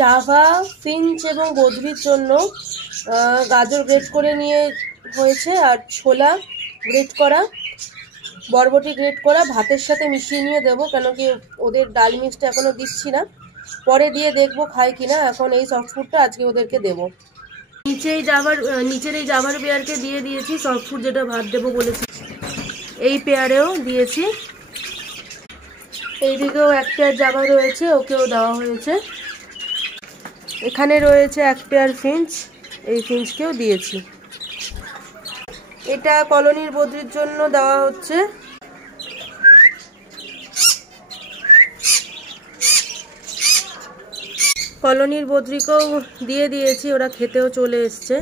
Java, Finch এবং বদ্রির জন্য গাজর গ্রেট করে নিয়ে হয়েছে, আর ছোলা গ্রেট করা, বরবটি গ্রেট করা ভাতের সাথে মিশিয়ে নিয়ে দেবো, কেন কি ওদের ডাল মিক্সটা এখনও দিচ্ছি না, পরে দিয়ে দেখবো খায় কিনা। এখন এই সফট ফুডটা আজকে ওদেরকে দেবো। নিচের এই জাভার পেয়ারকে দিয়ে দিয়েছি সফট ফুড, যেটা ভাত দেবো বলেছি, এই পেয়ারেও দিয়েছি। এইদিকেও এক পেয়ার জাভা রয়েছে, ওকেও দেওয়া হয়েছে। এখানে রয়েছে এক পেয়ার ফিঞ্চ, এই ফিঞ্চকেও দিয়েছি। এটা কলোনির বদ্রির জন্য দেওয়া হচ্ছে। কলোনির বদ্রিকেও দিয়ে দিয়েছি, ওরা খেতেও চলে এসছে।